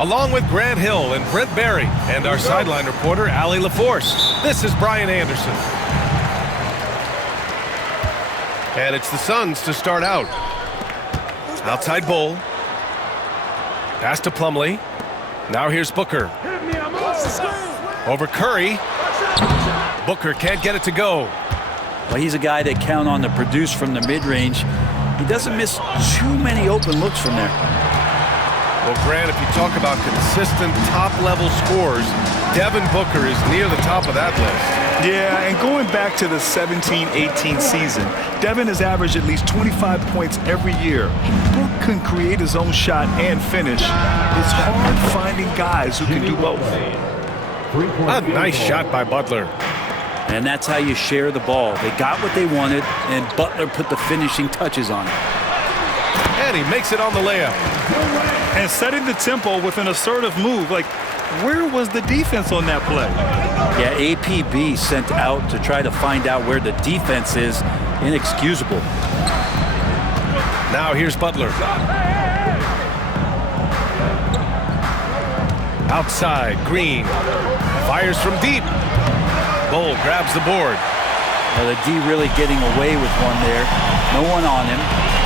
Along with Grant Hill and Brent Barry and our sideline reporter, Allie LaForce, this is Brian Anderson. And it's the Suns to start out. Outside Bull. Pass to Plumlee. Now here's Booker. Over Curry. Booker can't get it to go. Well, he's a guy that count on to produce from the mid-range. He doesn't miss too many open looks from there. Well, Grant, if you talk about consistent top-level scores, Devin Booker is near the top of that list. Yeah, and going back to the 17-18 season, Devin has averaged at least 25 points every year. Book can create his own shot and finish. It's hard finding guys who can do both. A nice shot by Butler. And that's how you share the ball. They got what they wanted, and Butler put the finishing touches on it. And he makes it on the layup. And setting the tempo with an assertive move. Like, where was the defense on that play? Yeah, APB sent out to try to find out where the defense is. Inexcusable. Now here's Butler. Outside, Green. Fires from deep. Bull grabs the board. Well, the D really getting away with one there. No one on him.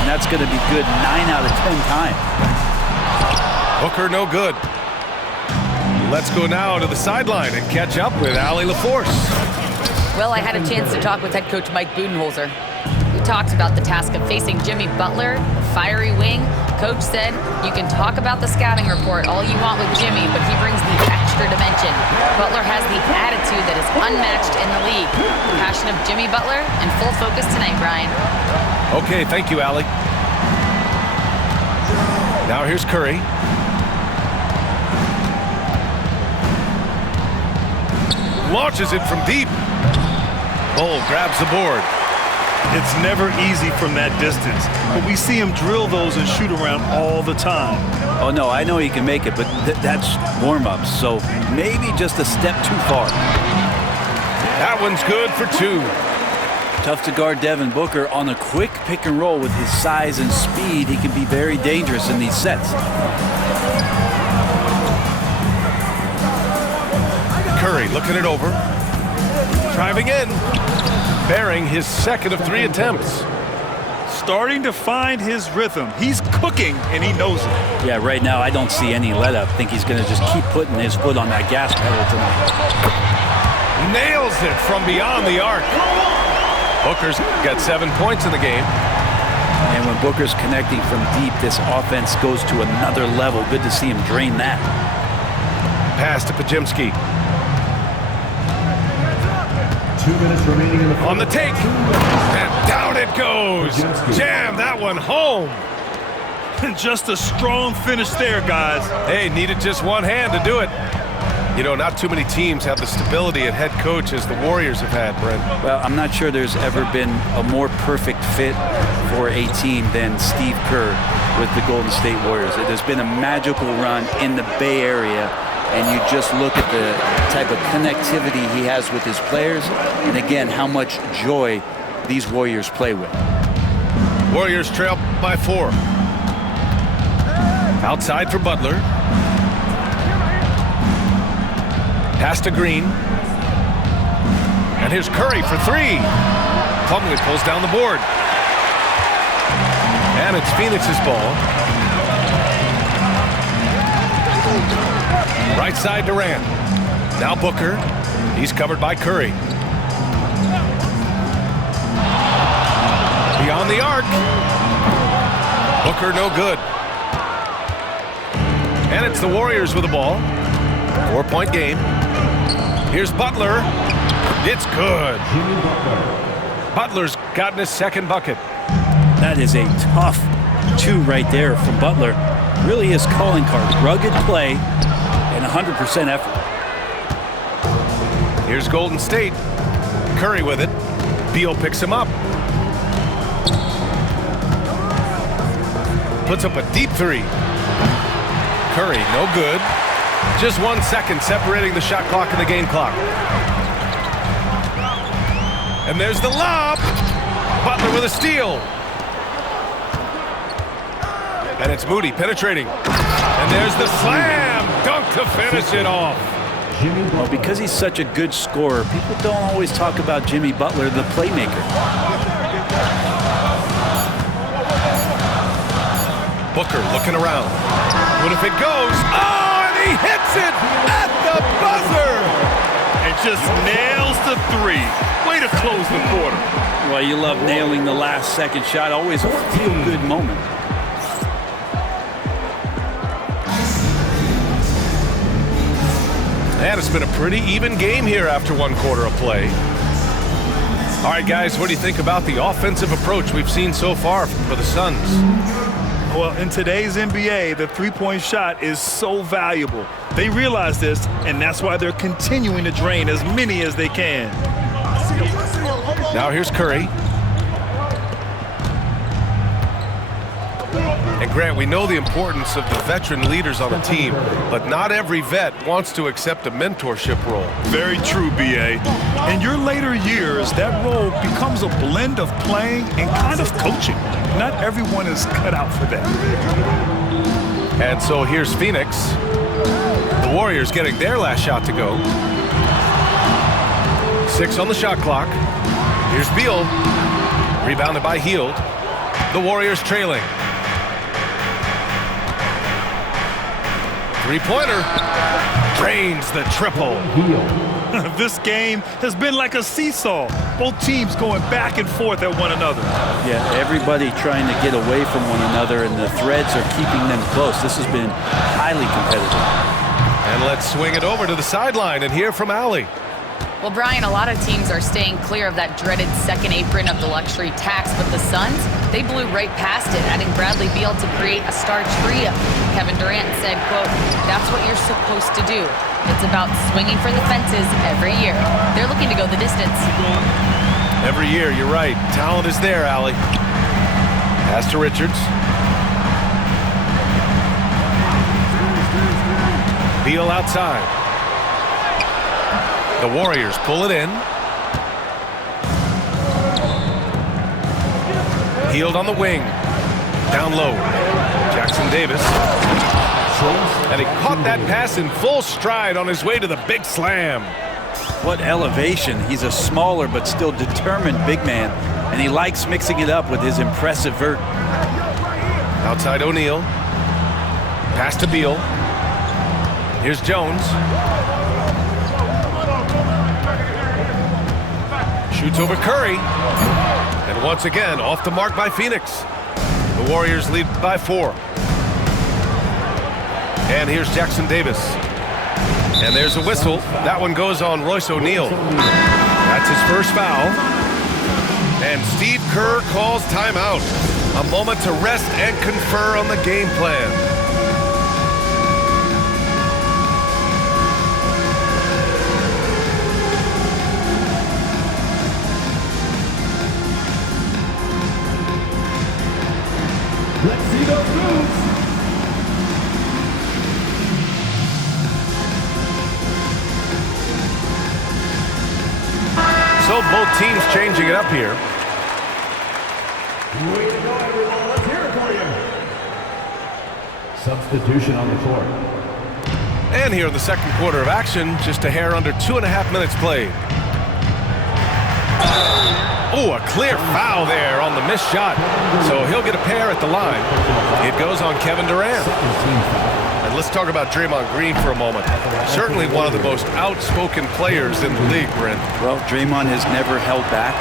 And that's going to be good 9 out of 10 times. Booker no good. Let's go now to the sideline and catch up with Allie LaForce. Well, I had a chance to talk with head coach Mike Budenholzer. We talked about the task of facing Jimmy Butler, the fiery wing. Coach said, you can talk about the scouting report all you want with Jimmy, but he brings the extra dimension. Butler has the attitude that is unmatched in the league. The passion of Jimmy Butler and full focus tonight, Brian. Okay, thank you, Allie. Now here's Curry. Launches it from deep. Bull grabs the board. It's never easy from that distance, but we see him drill those and shoot around all the time. Oh, no, I know he can make it, but that's warm-ups, so maybe just a step too far. That one's good for 2. Tough to guard Devin Booker. On a quick pick and roll with his size and speed, he can be very dangerous in these sets. Curry looking it over. Driving in. Bearing his second of 3 attempts. Starting to find his rhythm. He's cooking, and he knows it. Yeah, right now I don't see any let-up. I think he's going to just keep putting his foot on that gas pedal tonight. Nails it from beyond the arc. Booker's got 7 points in the game. And when Booker's connecting from deep, this offense goes to another level. Good to see him drain that. Pass to Pajimski. 2 minutes remaining in the on the take, and down it goes. Jam that one home. Just a strong finish there, guys. Hey, needed just one hand to do it. You know, not too many teams have the stability at head coach as the Warriors have had, Brent. Well, I'm not sure there's ever been a more perfect fit for a team than Steve Kerr with the Golden State Warriors. It has been a magical run in the Bay Area. And you just look at the type of connectivity he has with his players, and again, how much joy these Warriors play with. Warriors trail by 4. Outside for Butler. Pass to Green. And here's Curry for 3. Plumlee pulls down the board. And it's Phoenix's ball. Right side Durant. Now Booker. He's covered by Curry. Beyond the arc. Booker no good. And it's the Warriors with the ball. 4-point game. Here's Butler. It's good. Butler's gotten his second bucket. That is a tough 2 right there from Butler. Really is calling card. Rugged play. And 100% effort. Here's Golden State. Curry with it. Beal picks him up. Puts up a deep 3. Curry, no good. Just 1 second separating the shot clock and the game clock. And there's the lob. Butler with a steal. And it's Moody penetrating. And there's the slam dunk to finish it off. Well, because he's such a good scorer, people don't always talk about Jimmy Butler, the playmaker. Booker looking around. What if it goes? Oh, and he hits it at the buzzer! And just nails the three. Way to close the quarter. Well, you love nailing the last second shot. Always a feel-good moment. And it's been a pretty even game here after one quarter of play. All right, guys, what do you think about the offensive approach we've seen so far for the Suns? Well, in today's NBA, the three-point shot is so valuable. They realize this, and that's why they're continuing to drain as many as they can. Now here's Curry. And Grant, we know the importance of the veteran leaders on a team, but not every vet wants to accept a mentorship role. Very true, B.A. In your later years, that role becomes a blend of playing and kind of coaching. Not everyone is cut out for that. And so here's Phoenix. The Warriors getting their last shot to go. 6 on the shot clock. Here's Beal. Rebounded by Hield. The Warriors trailing. Three-pointer. Drains the triple. This game has been like a seesaw. Both teams going back and forth at one another. Yeah, everybody trying to get away from one another, and the threads are keeping them close. This has been highly competitive. And let's swing it over to the sideline and hear from Allie. Well, Brian, a lot of teams are staying clear of that dreaded second apron of the luxury tax, but the Suns, they blew right past it, adding Bradley Beal to create a star trio. Kevin Durant said, quote, "That's what you're supposed to do. It's about swinging for the fences every year." They're looking to go the distance. Every year, you're right. Talent is there, Allie. Pass to Richards. Beal outside. The Warriors pull it in. Hield on the wing. Down low. Jackson Davis. And he caught that pass in full stride on his way to the big slam. What elevation. He's a smaller but still determined big man, and he likes mixing it up with his impressive vert. Outside O'Neal. Pass to Beal. Here's Jones. Shoots over Curry. And once again, off the mark by Phoenix. The Warriors lead by 4. And here's Jackson Davis. And there's a whistle. That one goes on Royce O'Neal. That's his first foul. And Steve Kerr calls timeout. A moment to rest and confer on the game plan. Let's see those moves. So both teams changing it up here. Way to go, everyone. Let's hear it for you. Substitution on the court. And here in the second quarter of action, just a hair under 2.5 minutes played. Oh, a clear foul there on the missed shot. So he'll get a pair at the line. It goes on Kevin Durant. And let's talk about Draymond Green for a moment. Certainly one of the most outspoken players in the league, Brent. Well, Draymond has never held back,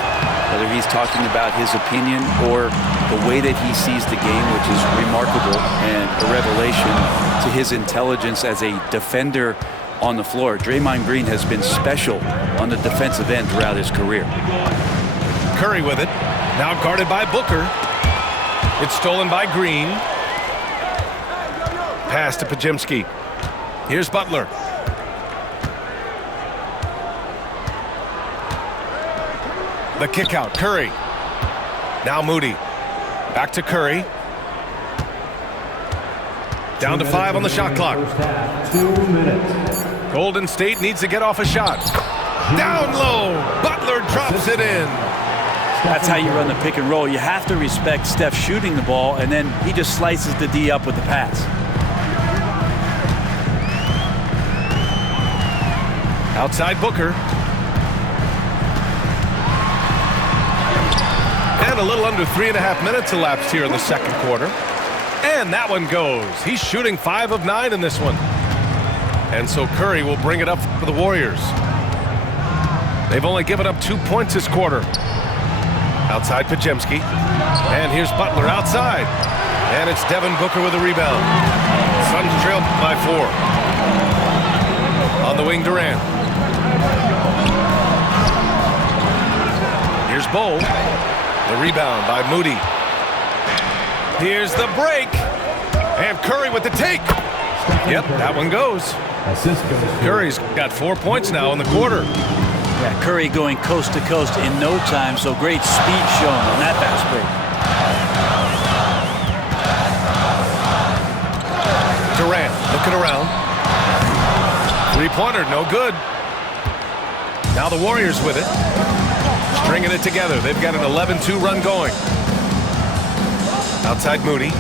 whether he's talking about his opinion or the way that he sees the game, which is remarkable and a revelation to his intelligence as a defender on the floor. Draymond Green has been special on the defensive end throughout his career. Curry with it. Now guarded by Booker. It's stolen by Green. Pass to Podziemski. Here's Butler. The kick out. Curry. Now Moody. Back to Curry. Down to 5 on the shot clock. 2 minutes. Golden State needs to get off a shot. Down low. Butler drops it in. That's how you run the pick and roll. You have to respect Steph shooting the ball, and then he just slices the D up with the pass. Outside Booker. And a little under 3.5 minutes elapsed here in the second quarter. And that one goes. He's shooting 5 of 9 in this one. And so Curry will bring it up for the Warriors. They've only given up 2 points this quarter. Outside Podziemski. And here's Butler outside. And it's Devin Booker with a rebound. Suns trail by 4. On the wing, Durant. Here's Bol. The rebound by Moody. Here's the break. And Curry with the take. Yep, that one goes. Curry's got 4 points now in the quarter. Yeah, Curry going coast to coast in no time, so great speed shown on that fast break. Durant looking around. Three-pointer, no good. Now the Warriors with it. Stringing it together. They've got an 11-2 run going. Outside Moody.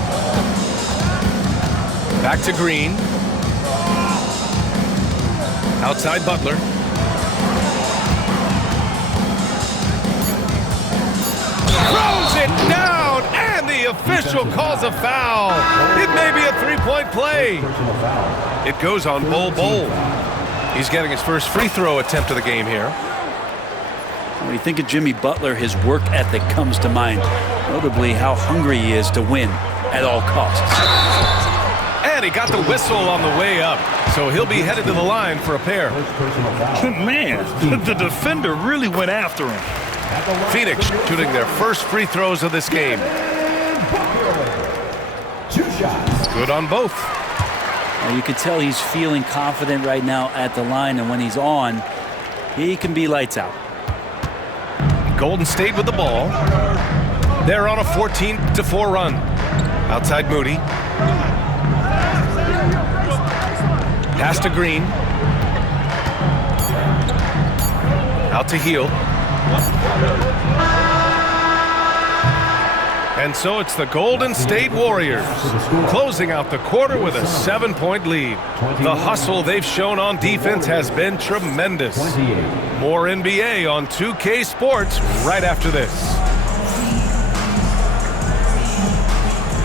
Back to Green. Outside Butler. Throws it down, and the official calls a foul. It may be a three-point play. It goes on Bol. He's getting his first free throw attempt of the game here. When you think of Jimmy Butler, his work ethic comes to mind. Notably how hungry he is to win at all costs. And he got the whistle on the way up, so he'll be headed to the line for a pair. Man, the defender really went after him. Phoenix shooting their first free throws of this game. 2 shots. Good on both. You can tell he's feeling confident right now at the line, and when he's on, he can be lights out. Golden State with the ball. They're on a 14-4 run. Outside Moody. Pass to Green. Out to Hield. And so it's the Golden State Warriors closing out the quarter with a 7-point lead. The hustle they've shown on defense has been tremendous. More NBA on 2K Sports right after this.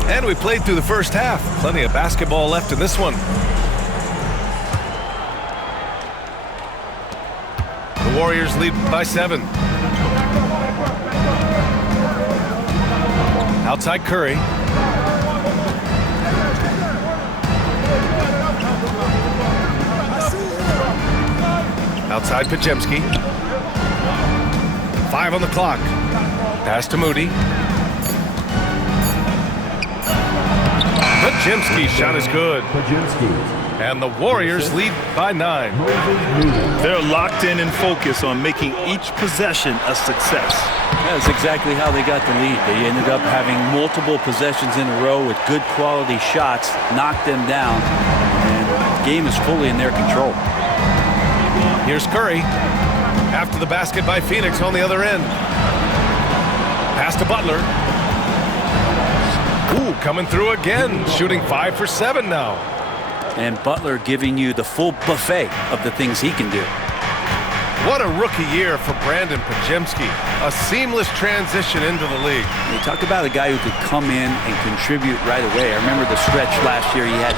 And we played through the first half. Plenty of basketball left in this one. The Warriors lead by 7. Outside Curry. Outside Podziemski. 5 on the clock. Pass to Moody. Podziemski's shot is good. And the Warriors lead by 9. They're locked in and focused on making each possession a success. That's exactly how they got the lead. They ended up having multiple possessions in a row with good quality shots, knocked them down, and the game is fully in their control. Here's Curry. After the basket by Phoenix on the other end. Pass to Butler. Ooh, coming through again, shooting 5 for 7 now. And Butler giving you the full buffet of the things he can do. What a rookie year for Brandon Podziemski. A seamless transition into the league. You talk about a guy who could come in and contribute right away. I remember the stretch last year. He had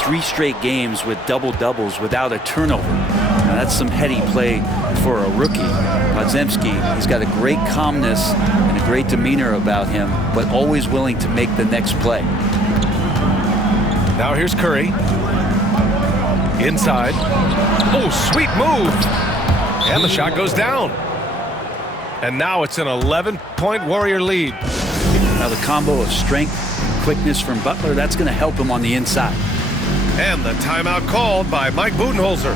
3 straight games with double-doubles without a turnover. Now that's some heady play for a rookie. Podziemski, he's got a great calmness and a great demeanor about him, but always willing to make the next play. Now here's Curry. Inside. Oh, sweet move. And the shot goes down. And now it's an 11-point Warrior lead. Now the combo of strength, quickness from Butler, that's going to help him on the inside. And the timeout called by Mike Budenholzer.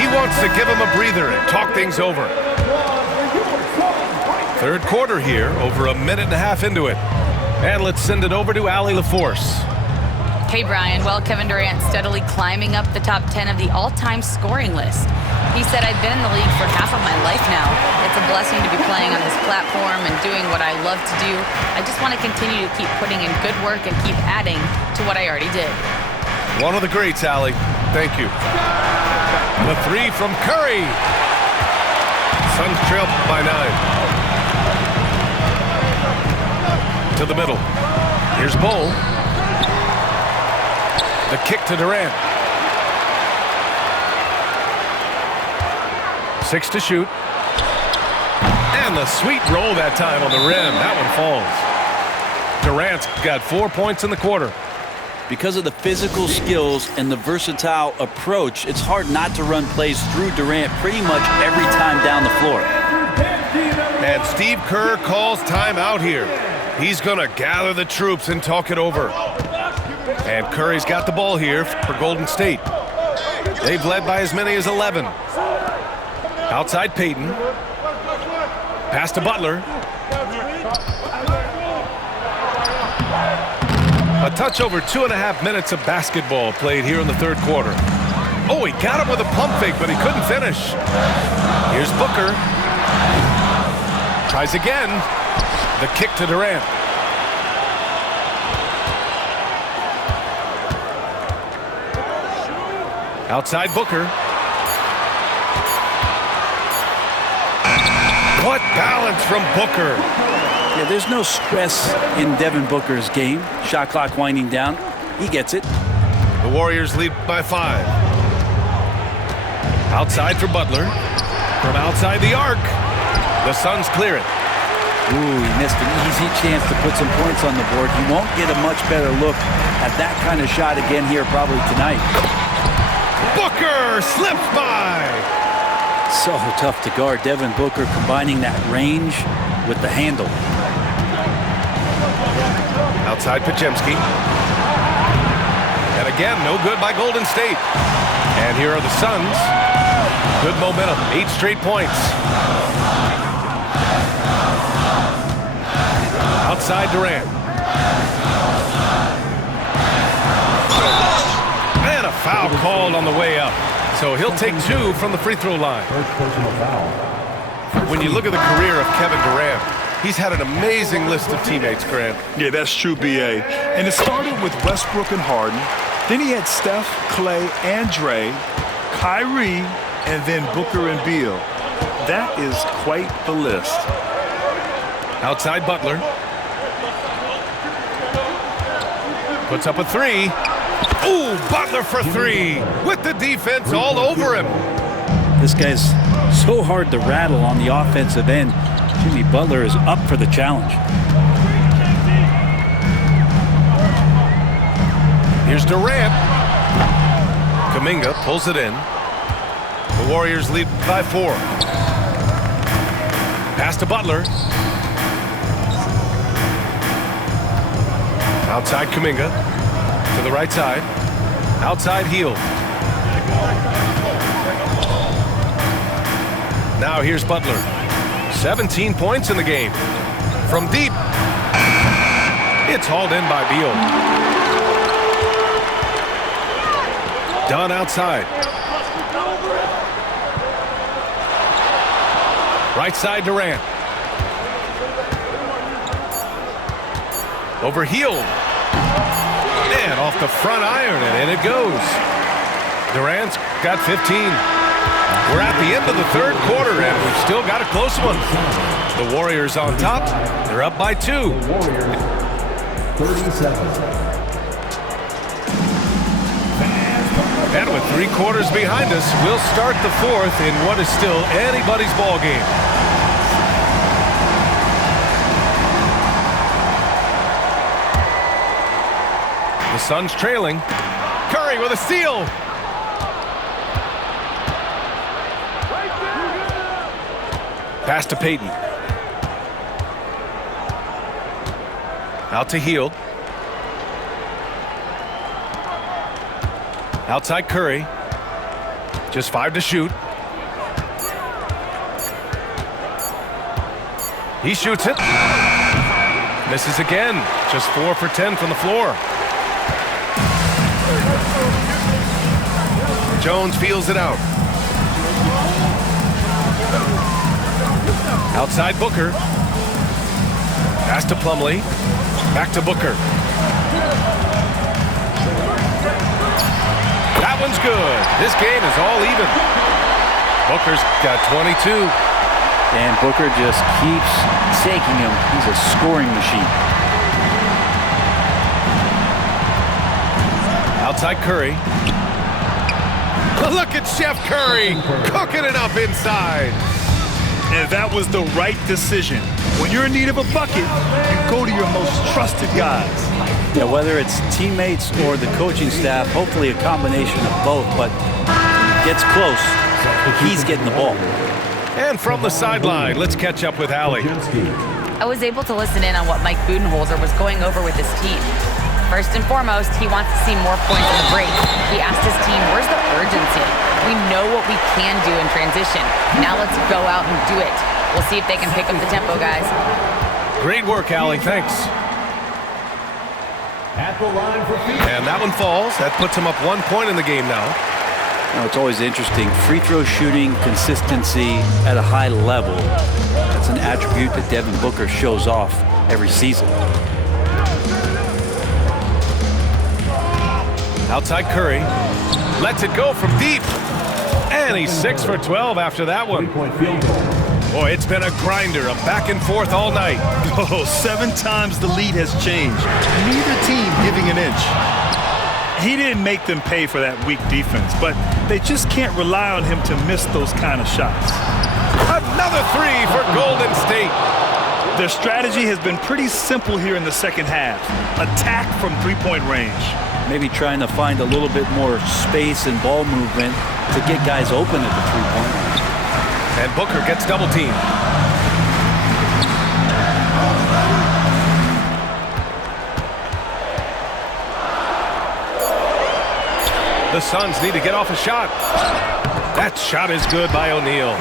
He wants to give him a breather and talk things over. Third quarter here, over a minute and a half into it. And let's send it over to Allie LaForce. Hey, Brian. Well, Kevin Durant steadily climbing up the top 10 of the all-time scoring list. He said, I've been in the league for half of my life now. It's a blessing to be playing on this platform and doing what I love to do. I just want to continue to keep putting in good work and keep adding to what I already did. One of the greats, Allie. Thank you. The three from Curry. Suns trail by 9. To the middle. Here's Bull. The kick to Durant. 6 to shoot. And the sweet roll that time on the rim. That one falls. Durant's got 4 points in the quarter. Because of the physical skills and the versatile approach, it's hard not to run plays through Durant pretty much every time down the floor. And Steve Kerr calls timeout here. He's going to gather the troops and talk it over. And Curry's got the ball here for Golden State. They've led by as many as 11. Outside Payton. Pass to Butler. A touch over 2.5 minutes of basketball played here in the third quarter. Oh, he got him with a pump fake, but he couldn't finish. Here's Booker. Tries again. The kick to Durant. Outside Booker. What balance from Booker. Yeah, there's no stress in Devin Booker's game. Shot clock winding down. He gets it. The Warriors lead by 5. Outside for Butler. From outside the arc. The Suns clear it. Ooh, he missed an easy chance to put some points on the board. He won't get a much better look at that kind of shot again here probably tonight. Booker slips by. So tough to guard. Devin Booker combining that range with the handle. Outside Podziemski. And again, no good by Golden State. And here are the Suns. Good momentum, 8 straight points. Outside Durant. And a foul called on the way up. So he'll take 2 from the free throw line. First personal foul. When you look at the career of Kevin Durant, he's had an amazing list of teammates, Grant. Yeah, that's true, B.A. And it started with Westbrook and Harden. Then he had Steph, Clay, and Dre, Kyrie, and then Booker and Beal. That is quite the list. Outside Butler. Puts up a 3. Ooh, Butler for 3. With the defense all over him. This guy's so hard to rattle on the offensive end. Jimmy Butler is up for the challenge. Here's Durant. Kuminga pulls it in. The Warriors lead by 4. Pass to Butler. Outside Kuminga. To the right side. Outside Hield. Now here's Butler. 17 points in the game. From deep. It's hauled in by Beal. Done outside. Right side Durant. Over Hield. And off the front iron, and in it goes. Durant's got 15. We're at the end of the third quarter, and we've still got a close one. The Warriors on top. They're up by 2. Warriors, 37. And with 3 quarters behind us, we'll start the fourth in what is still anybody's ball game. The Suns trailing. Curry with a steal. Pass to Payton. Out to Hield. Outside Curry. Just 5 to shoot. He shoots it. Misses again. Just 4 for 10 from the floor. Jones feels it out. Outside Booker. Pass to Plumlee. Back to Booker. That one's good. This game is all even. Booker's got 22. And Booker just keeps taking him. He's a scoring machine. Outside Curry. Look at Steph Curry cooking it up inside. And that was the right decision. When you're in need of a bucket, you go to your most trusted guys. Yeah, whether it's teammates or the coaching staff, hopefully a combination of both, but gets close, he's getting the ball. And from the sideline, let's catch up with Allie. I was able to listen in on what Mike Budenholzer was going over with his team. First and foremost, he wants to see more points in the break. He asked his team, where's the urgency? We know what we can do in transition. Now let's go out and do it. We'll see if they can pick up the tempo, guys. Great work, Allie. Thanks. At the line for free. And that one falls. That puts him up 1 point in the game now. You know, it's always interesting. Free throw shooting, consistency at a high level. That's an attribute that Devin Booker shows off every season. Outside Curry. Lets it go from deep. And he's 6 for 12 after that one. 3-point field goal. Boy, it's been a grinder, a back and forth all night. Oh, 7 times the lead has changed. Neither team giving an inch. He didn't make them pay for that weak defense, but they just can't rely on him to miss those kind of shots. Another three for Golden State. Their strategy has been pretty simple here in the second half. Attack from three-point range. Maybe trying to find a little bit more space and ball movement to get guys open at the three-point line. And Booker gets double teamed. The Suns need to get off a shot. That shot is good by O'Neal.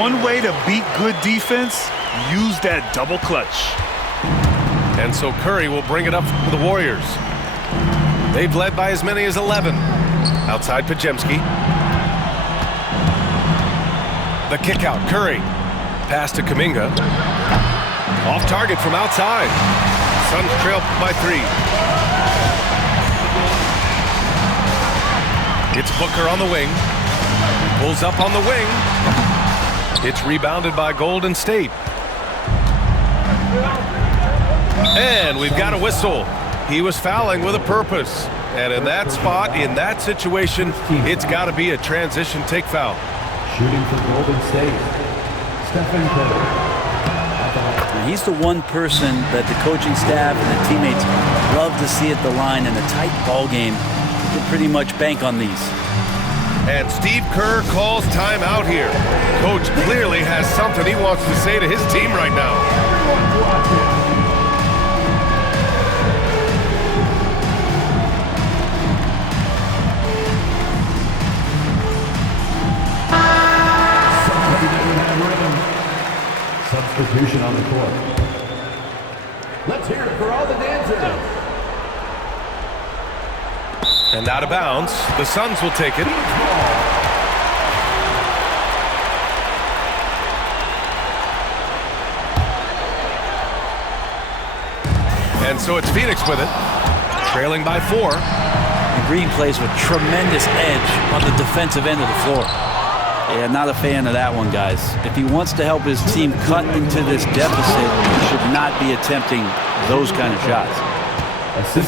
One way to beat good defense, use that double clutch. And so Curry will bring it up for the Warriors. They've led by as many as 11. Outside Pajemski. The kick out, Curry. Pass to Kuminga. Off target from outside. Suns trail by 3. It's Booker on the wing. Pulls up on the wing. It's rebounded by Golden State. And we've got a whistle. He was fouling with a purpose. And in that spot, in that situation, it's got to be a transition take foul. Shooting for Golden State, Steph Curry. He's the one person that the coaching staff and the teammates love to see at the line in a tight ball game. You can pretty much bank on these. And Steve Kerr calls timeout here. Coach clearly has something he wants to say to his team right now. Substitution on the court. Let's hear it for all the dancers. And out of bounds, the Suns will take it. And so it's Phoenix with it, trailing by 4. And Green plays with tremendous edge on the defensive end of the floor. Yeah, not a fan of that one, guys. If he wants to help his team cut into this deficit, he should not be attempting those kind of shots.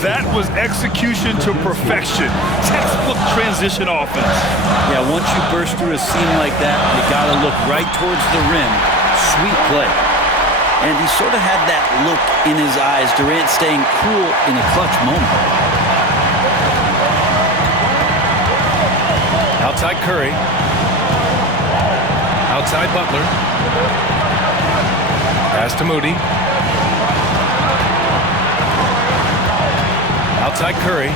That was execution to perfection. Textbook transition offense. Yeah, once you burst through a seam like that, you got to look right towards the rim. Sweet play. And he sort of had that look in his eyes, Durant staying cool in a clutch moment. Outside Curry. Outside Butler. Pass to Moody. Outside Curry.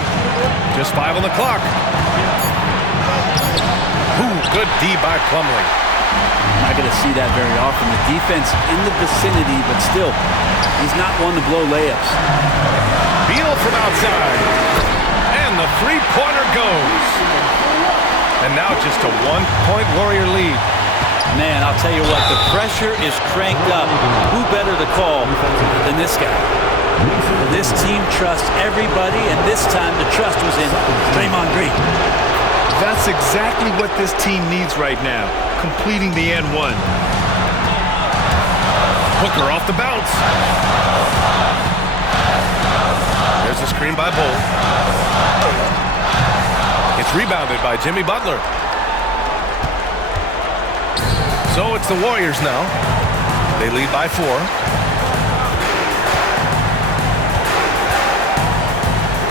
Just 5 on the clock. Ooh, good D by Plumlee. Not going to see that very often. The defense in the vicinity, but still, he's not one to blow layups. Beal from outside. And the three-pointer goes. And now just a 1-point Warrior lead. Man, I'll tell you what, the pressure is cranked up. Who better to call than this guy? This team trusts everybody, and this time the trust was in Draymond Green. That's exactly what this team needs right now, completing the and one. Booker off the bounce. There's a screen by Bull. It's rebounded by Jimmy Butler. So it's the Warriors now. They lead by 4.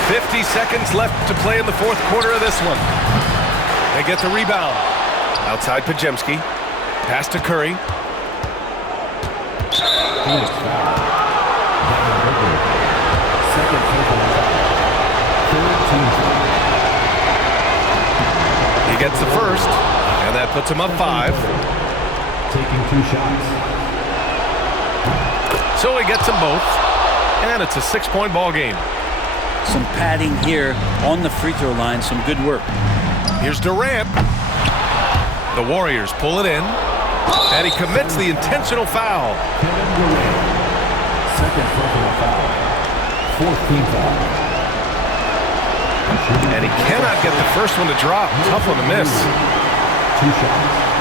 50 seconds left to play in the fourth quarter of this one. They get the rebound. Outside Pajemski. Pass to Curry. Phoenix foul. Devin Booker. Second personal foul. Third team foul. He gets the first, and that puts him up 5. Taking 2 shots. So he gets them both, and it's a 6-point ball game. Some padding here on the free throw line. Some good work. Here's Durant. The Warriors pull it in, and he commits the intentional foul. Kevin Durant. Second personal foul. Fourth team foul. And he cannot get the first one to drop. Tough one to miss. 2 shots.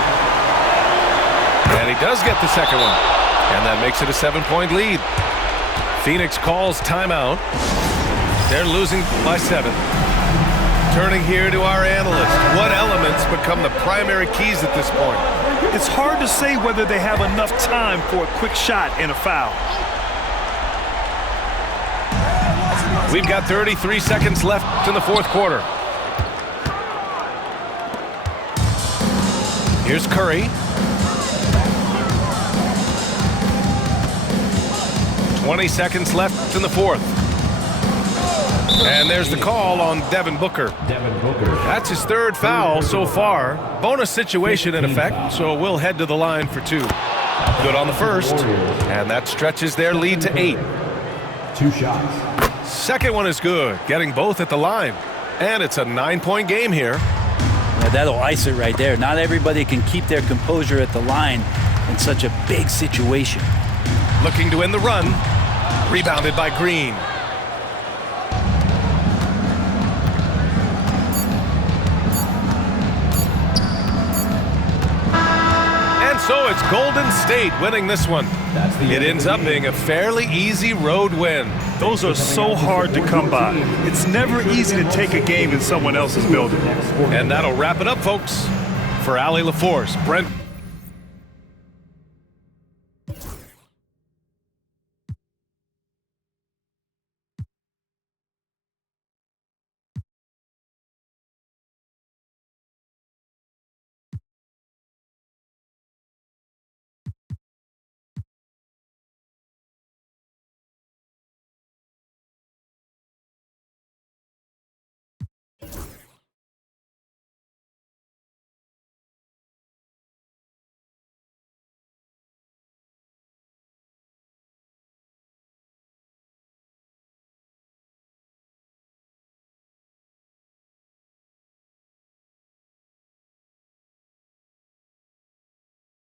And he does get the second one. And that makes it a 7-point lead. Phoenix calls timeout. They're losing by 7. Turning here to our analyst. What elements become the primary keys at this point? It's hard to say whether they have enough time for a quick shot and a foul. We've got 33 seconds left in the fourth quarter. Here's Curry. 20 seconds left in the fourth. And there's the call on Devin Booker. Devin Booker. That's his third foul so far. Bonus situation in effect, so we'll head to the line for 2. Good on the first, and that stretches their lead to 8. 2 shots. Second one is good, getting both at the line. And it's a 9-point game here. Now that'll ice it right there. Not everybody can keep their composure at the line in such a big situation. Looking to end the run. Rebounded by Green. And so it's Golden State winning this one. It ends up being a fairly easy road win. Those are so hard to come by. It's never easy to take a game in someone else's building. And that'll wrap it up, folks. For Allie LaForce, Brent